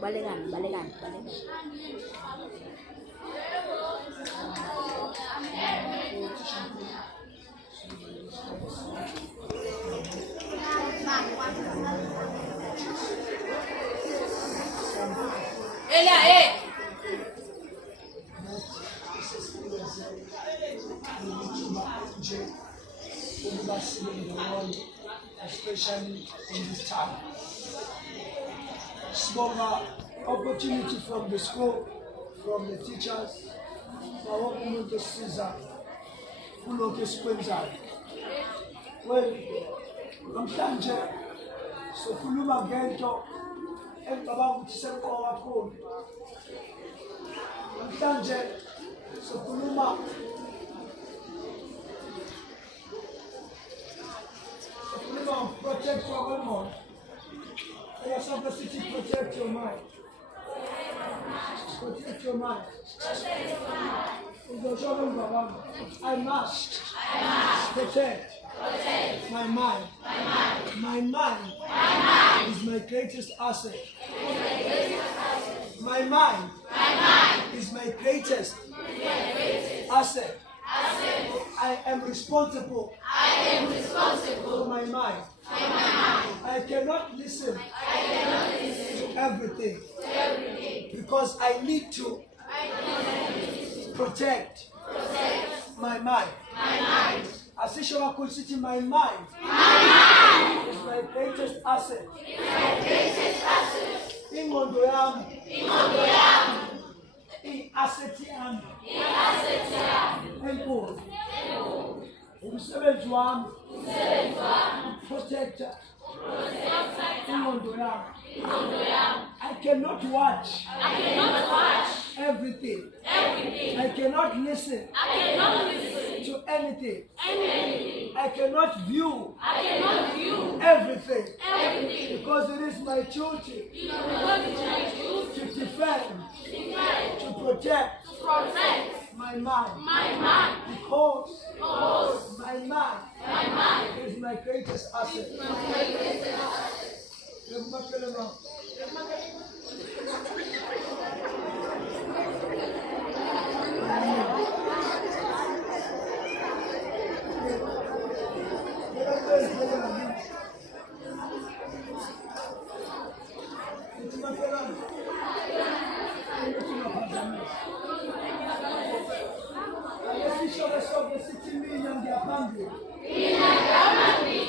Balikan. Especially in this time. Small opportunity from the school, from the teachers, for umuntu siza kulokho esikwenzayo. Well, namhlanje sokhuluma ngento engicabanga ukuthi semqoka kakhulu. Namhlanje sokhuluma protect your mind. Yes, city, protect your mind. Protect your mind. I must protect my mind. My mind is my greatest asset. My mind is my greatest asset. I am responsible for my mind. I cannot listen to everything because I need to protect my mind. Asisha City, my mind is my greatest asset. Ingondo yami, i-asset yami, enkulu. Umsebenzi wami, protector. Ingondo yami. I cannot watch everything. I cannot listen to anything. I cannot view everything because it is my duty to defend, to protect my mind. Because my mind is my greatest asset.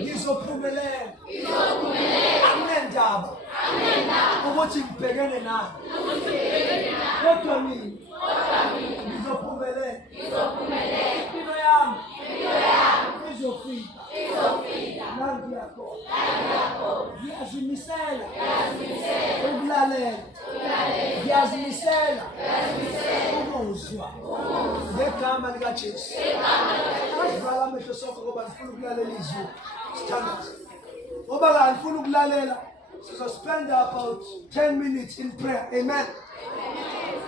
Ngizophumelela angendaba ukuthi ngibhekene nayo kodwa mina ngizophumelela impilo yami izofika la ngiya khona. Ngiyazimisela ukulalela, ngiyazimisela ukuzwa ngegama likaJesu. Asivala amehlo sonke ngoba ngifuna ukulalela izwi sithandaza. Ngoba la ngifuna ukulalela, sizospend about 10 minutes in prayer. Amen.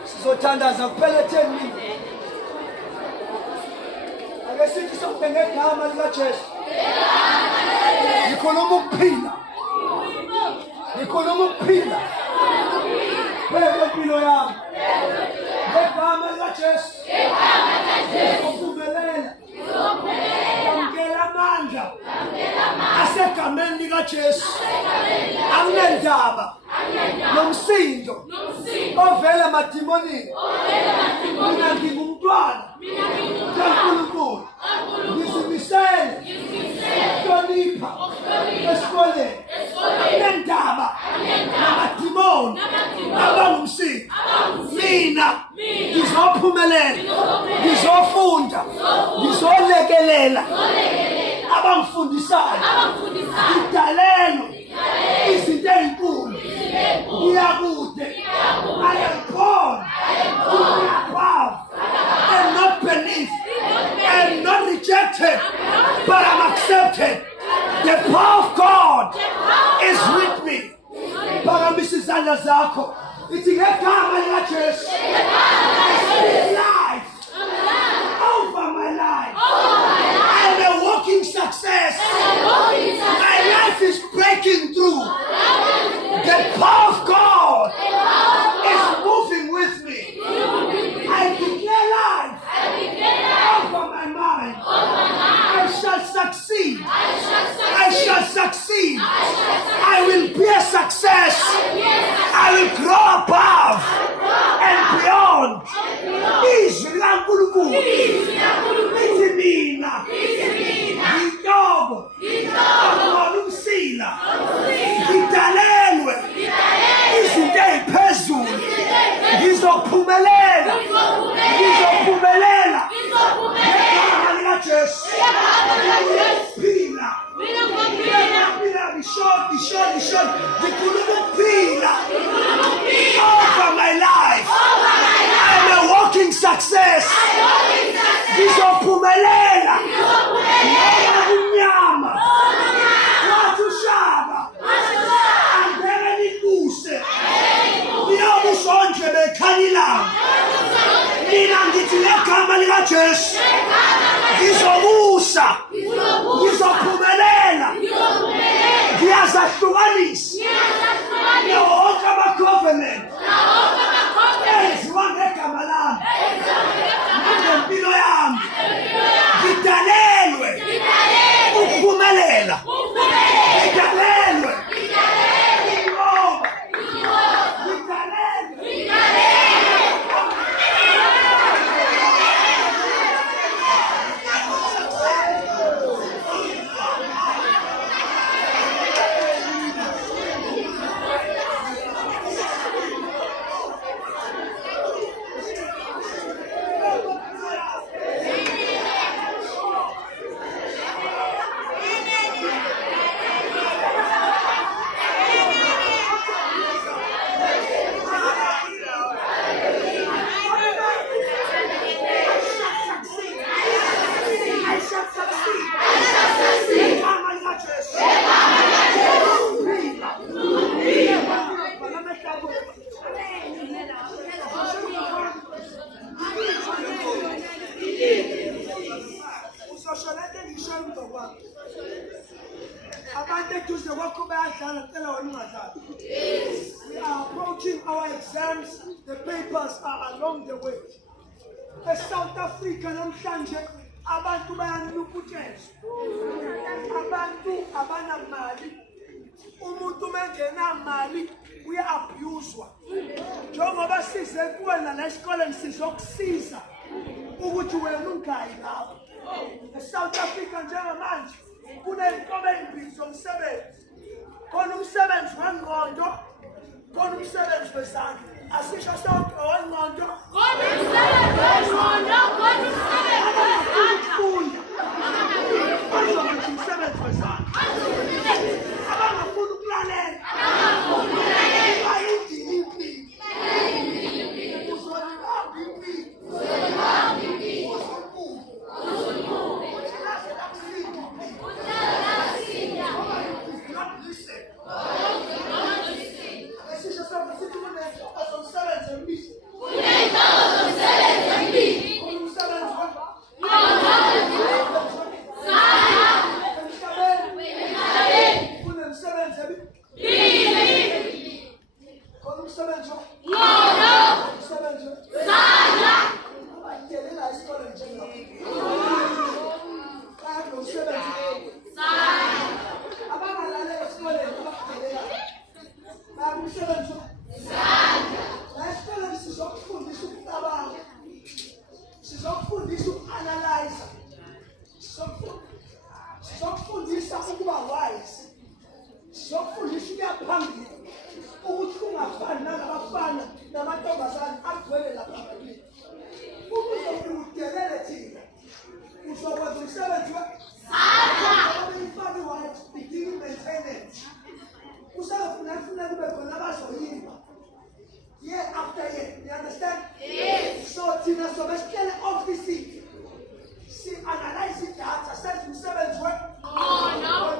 Sizothandaza kuphela 10 minutes. Ake sithi sonke ngegama likaJesu. Ngikhuluma ukuphila. Ngikhuluma ukuphila. Bheka impilo yami. Ngegama likaJesu. Ngizophumelela. Ngiyamkela amandla asegameni likaJesu. Angendaba nomsindo ovela emadimoni. Mina ngingumntwana kaNkulunkulu. Ngizimisele ukuhlonipha esikoleni. Angendaba namadimoni abangumsindo. Mina ngizophumelela, ngizofunda, ngizolekelela abangifundisayo. Ngidalelwe izinto ezinkulu. Ngiyakude. I am born above and not beneath. I am not rejected, but I'm accepted. The power of God is with me. Phakamisa izandla zakho. Ithi ngegama likaJesu. Life over my life. I am a walking success. My life is breaking through. The power of God ngizophumelela ngegama likaJesu phila bishoni ngikhuluma ukuphila over my life. I'm a walking success. Ngizophumelela noma kunyama wathi ushaba angeke nibuse niyobusondle bekhanyilanga. Mina ngithi ngegama likaJesu ngizobusa ngizophumelela ngiyazahlukanisa wonke ama-government enziwa ngegama lami nangempilo yami ngidalelwe ukuphumelela ngidalelwe ingoba we are approaching our exams. The papers are along the way. South Africa namhlanje abantu bayanukutshezwa. Abantu abanamali. Umuntu mengenamali uya-abuswa. Njengoba size kuwena la esikoleni sizokusiza ukuthi wena ungayi lapho. eSouth Africa njengamanje kuney'nhlobo ey'mbili zomsebenzi. Khona umsebenzi wengqondo, khona umsebenzi wezandla. Asisho sonke owengqondo. Khona umsebenzi wengqondo, khona umsebenzi wezandla. Bazokuthi umsebenzi wezandla. Abangafuni ukulalela. Bayindini impilo. Uzolibamba impilo. Sizokufundisa ukuba wise. Sizokufundisa ukuya phambili ukuthi ungafani nalabafana namantombazane agcwele lapha phambili. Uzofika udelele thina. Uzokwenza umsebenzi wezandla. Ifani wise beginning maintenance. Usafuna kube khona abazoyimba. Year after year. You understand? Yes. So thina sobe sihlele office. Si-analyze idatha senze umsebenzi wena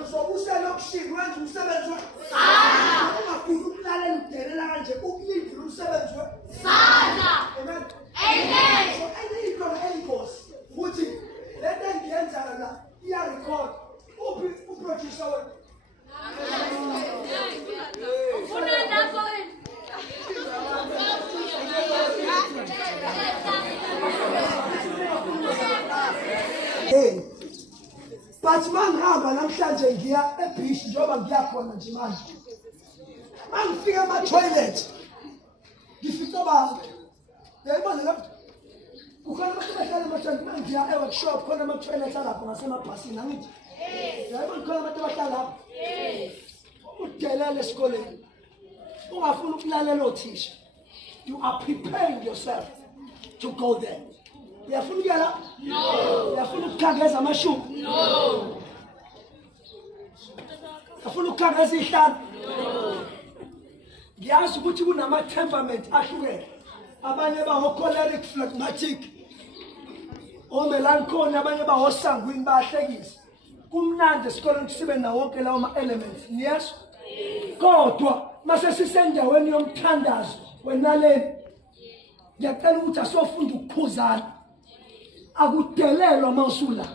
uzobusela okushini wenze umsebenzi wena ungafuni ukulalela udelela kanje ukulindile umsebenzi wena. Amen. So enye eyingozi ukuthi le nto engiyenzayo la iyarecord uproducer wena. But mangihamba namhlanje ngiya ebeach njengoba ngiyakhona nje manje. Mangifika ama-toilet ngifica abantu. Yayibona lapho kukhona abantu bahlala ematoilet mangiya e-workshop khona ama-toilet alapho ngasemabhasini angithi. Yayibona khona abantu bahlala lapho. Udelele esikoleni. Ungafuni ukulalela othisha. You are preparing yourself to go there. Uyafuna ukuya la? No. Uyafuna ukukhangeza amashumi? No. Uyafuna ukukhangeza ihlanu? No. Ngiyazi ukuthi kunama temperament ahlukene. Abanye baho choleric phlegmatic. Omelancholy abanye baho sanguine bahlekisa. Kumnandi esikoleni sibe nawo wonke lawo ama elements. Yes? Kodwa mase sisendaweni yomthandazo wenaleni ngiyacela ukuthi asofunda ukukhuzana akudelelwa mawusula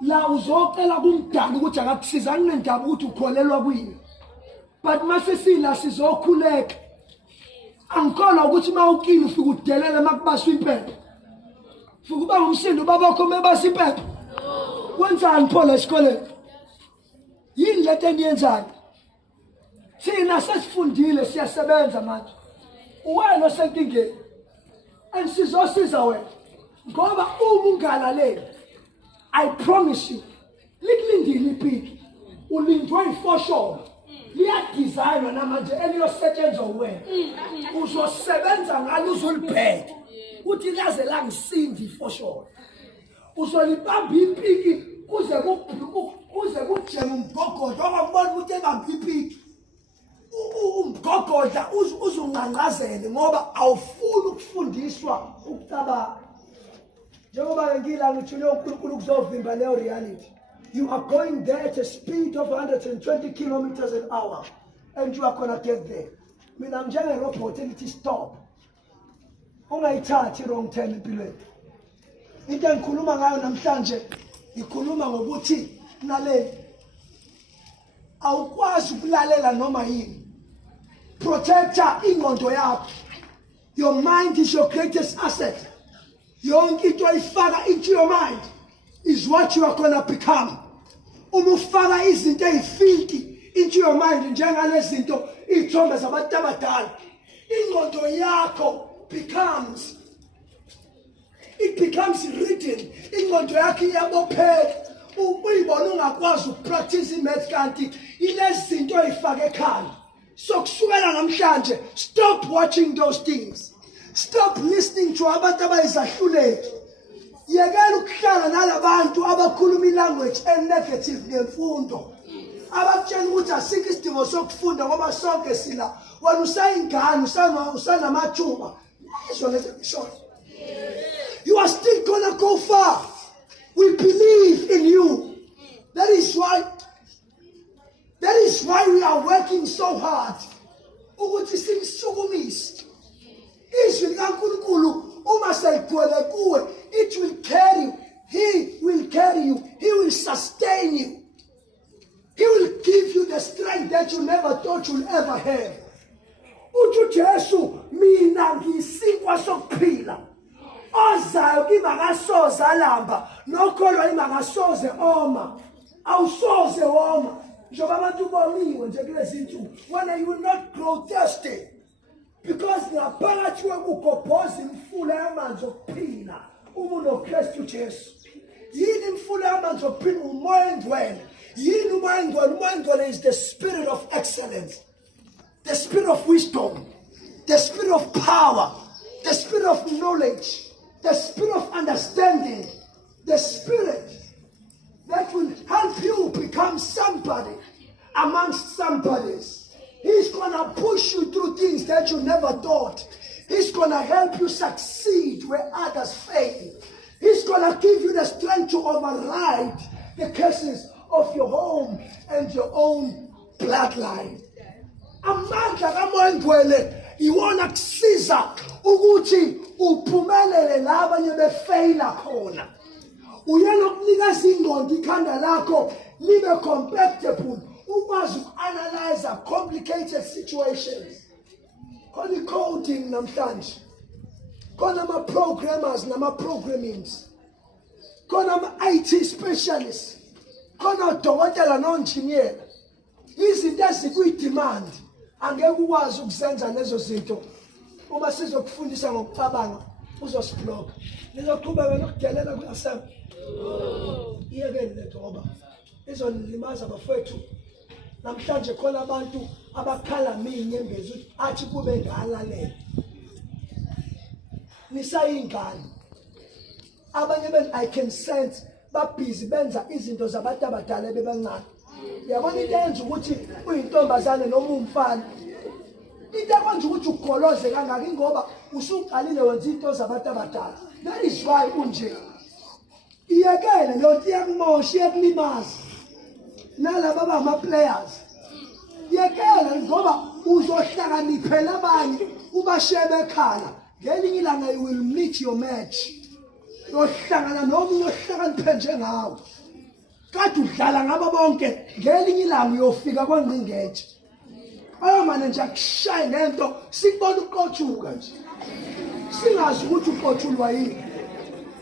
la uzocela kumdala ukuthi akakusiza kunendaba ukuthi ukholelwa kwini but mase sila sizokhuleka angikholwa ukuthi mawukini ufika udelele makubaswa impepho ufika uba umsindo babakho mebasa impepho wenzani phola esikoleni yini lento eniyenzayo thina sesifundile siyasebenza manje uwena osenkingeni andisizosiza wena ngoba uma ungalaleli I promise you likulindile iphiki ulindwe ifosholo liyadesignwa namanje eliyosetshenzwa uwena uzosebenza ngalo uzolibheka uthi laze langisindi ifosholo uzolibamba iphiki kuze kujeme umgogodla ongabona ukuthi ebamba iphiki umgogodla uzunqanqazele ngoba awufuni ukufundiswa ukucabanga njengoba ngila ngithule uNkulunkulu kuzovimba leyo reality. You are going there at a speed of 120 kilometers an hour and you are gonna get there. Mina njenge robot elithi stop ungayithathi wrong turn empilweni. Into engikhuluma ngayo namhlanje ngikhuluma ngokuthi nale awukwazi ukulalela noma yini. Protector ingqondo yakho. Your mind is your greatest asset. Yonke into oyifaka into your mind is what you are gonna become. Uma ufaka izinto ezifilthy into your mind njengalezi zinto izithombe zabantu abadala ingqondo yakho becomes written. Ingqondo yakho iyabopheka uyibona ungakwazi ukupractice imath kanti ilezi zinto oyifaka ekhaya. So kusukela namhlanje stop watching those things. Stop listening to abantu abayizahluleki. Yekela ukuhlala nalabantu abakhuluma ilanguage negative ngemfundo. Abakutshela ukuthi asikho isidingo sokufunda ngoba sonke sila. Wena usayingane usanamathuba. Isho lesho. You are still gonna go far. We believe in you. That is why we are working so hard. Ukuthi simsukumise. Izwi likaNkulunkulu uma seligcwele kuwe, it will carry you. He will carry you. He will sustain you. He will give you the strength that you never thought you'll ever have. Uthi Jesu mina ngisinkwa sokuphila. Ozayo kimakasoze alamba, nokholwa imakasoze oma. Awusoze woma. Njoba abantu bomiwe nje kulezi zinto. When you will not grow thirsty. Because ngaphakathi kwekugobhoza imfula yamanzi okuphila uma unoKristu Jesu. Yini imfula yamanzi okuphila umoya engcwele? Yini umoya engcwele? Umoya engcwele is the spirit of excellence, the spirit of wisdom, the spirit of power, the spirit of knowledge, the spirit of understanding, the spirit that will help you become somebody amongst somebodies. He's gonna push you through things that you never thought. He's gonna help you succeed where others fail. He's gonna give you the strength to override the curses of your home and your own bloodline. Amandla kaMoya Ngcwele iwona kusiza ukuthi uphumelele la abanye befeyila khona. Uyena ukunika ingqondo ikhanda lakho libe compatible. Ukwazi analyze complicated situations. Khona coding namhlanje. Khona ama programmers nama programmings. Khona ama IT specialists. Khona udokotela no engineer. Izinto ezikuyidemand angeke ukwazi ukuzenza lezo zinto. Uma sizokufundisa ngokucabanga uzosiblock. Nizoqhubeka nokudelela kuyasema. Iyekele letho ngoba izolimaza abafowethu. Namhlanje khona abantu abakhala minyembezi athi kube ngalalela nisayingane. Abanye benu I can sense babhizi benza izinto zabantu abadala bebancane. Yabona into eyenza ukuthi uyintombazane noma umfana. Into ekwenza ukuthi ugoloze kangaka ingoba usuqalile wenza into zabantu abadala. That is why unje. Iyekele lo nto iyakumosha iyakulimaza. Nalabo abama-players. Yekele ngoba uzohlakaniphela abanye ubashebe ekhala. Ngelinye ilanga you will meet your match. Yohlangana nomunye ohlakaniphe njengawe. Kade udlala ngabo bonke ngelinye ilanga uyofika kwangqingetshe. Ayomane nje akushaye lento sikubona uqotshuka nje. Singazi ukuthi uqotshulwa yini.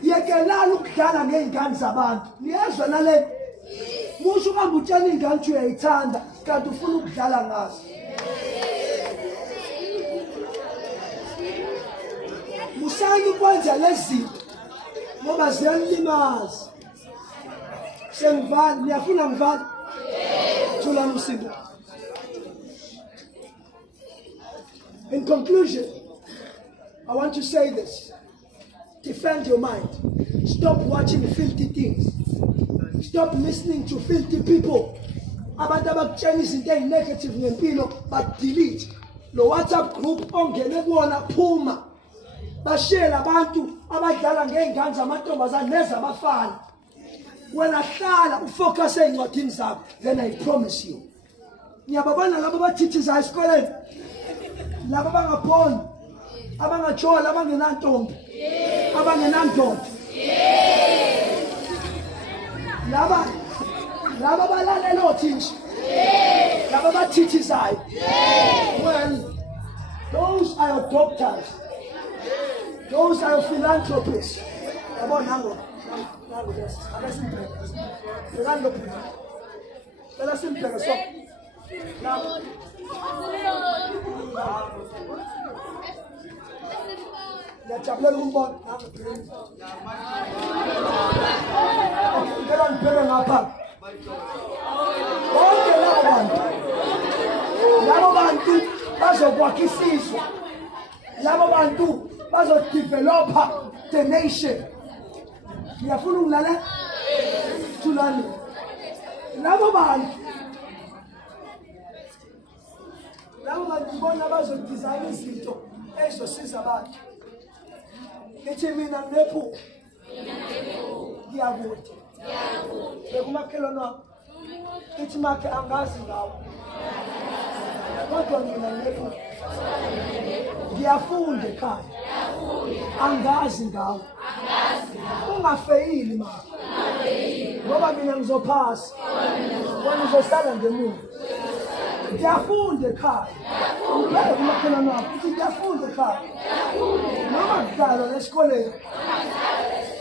Yekelala ukudlala ngezingane zabantu. Niyezwa nale musho uhambe utshela ingane ukuthi uyayithanda kanti ufuna ukudlala ngazo. Musani ukwenza lezi ngoba ziyalimaza. Sengivali niyafuna ngivali? Thula umsindo. In conclusion, I want to say this. Defend your mind. Stop watching filthy things. Stop listening to filthy people. Abantu abakutshela izinto ezinegative ngempilo delete. Lo WhatsApp group ongene kuwona phuma. Bashela abantu abadlala ngezingane zamantombazane nezabafana. Wena hlala ufocus ezincwadini zakho, then I promise you. Niyababona labo bathithiza esikoleni. Labo bangabhoni, abangajola, abangenantombi, abangenandoda. Laba balalela othisha. Laba bathithizayo. Well, those are your doctors. Those are your philanthropists. Yabona nango. Nango yes. Akasimpheka. Nango phela. Phela simpheka so. Now. Yajabulela umbona nango phela. Ngeke ngiphele ngapha. Bonke labo bantu bazokwakha isizwe. Labo bantu bazodevelopa the nation. Ngiyafuna ungilale thulani. Labo bantu bona bazodesign izinto ezosiza abantu. Ethi mina nginephupho. Ngiyakude. Bekumakhelwane wami. Ithi makhe angazi ngawo. Kodwa mina nginephupho. Ngiyafunda ekhaya. Angazi ngawo. Ungafeyili ma. Ngoba mina ngizophasa. Wena uzosala ngemuva. Ngiyafunda ekhaya. Bekumakhelwane wami. Ithi ngiyafunda ekhaya. Noma kudlalwa esikoleni.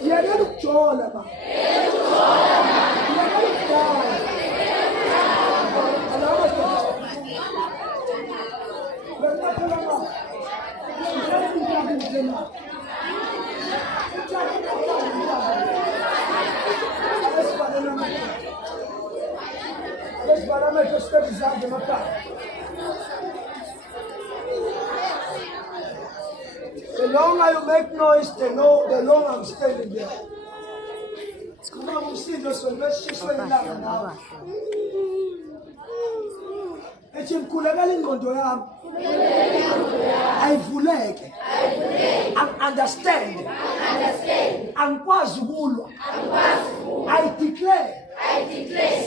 Ngiyakela ukujola ma. Ngiyakela ukudlala. The longer you make noise, the longer I'm standing there. Echimkhulekela ingqondo yami ayivuleke understand angikwazi ukulwa I declare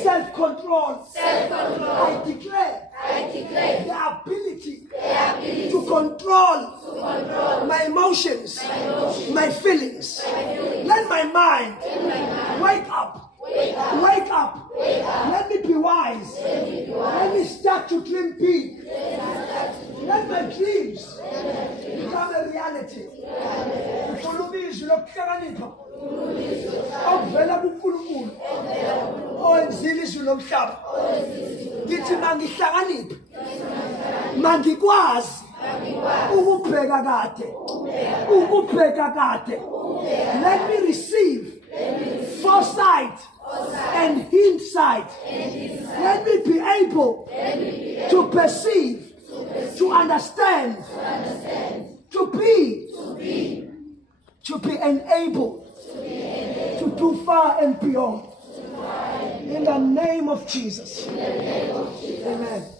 self-control I declare the ability to control my emotions my feelings let my mind wake up let me be wise let me start to dream big let my dreams become a reality ufulubizo lokuhlakanipha okuvela kuNkulunkulu owenzile izulu lomhlaba ngithi mangihlakaniphe mangikwazi ukubheka kade let me receive foresight and hindsight. Let me be able to perceive, to understand, to be to be enabled to do far and beyond. In the name of Jesus. Amen.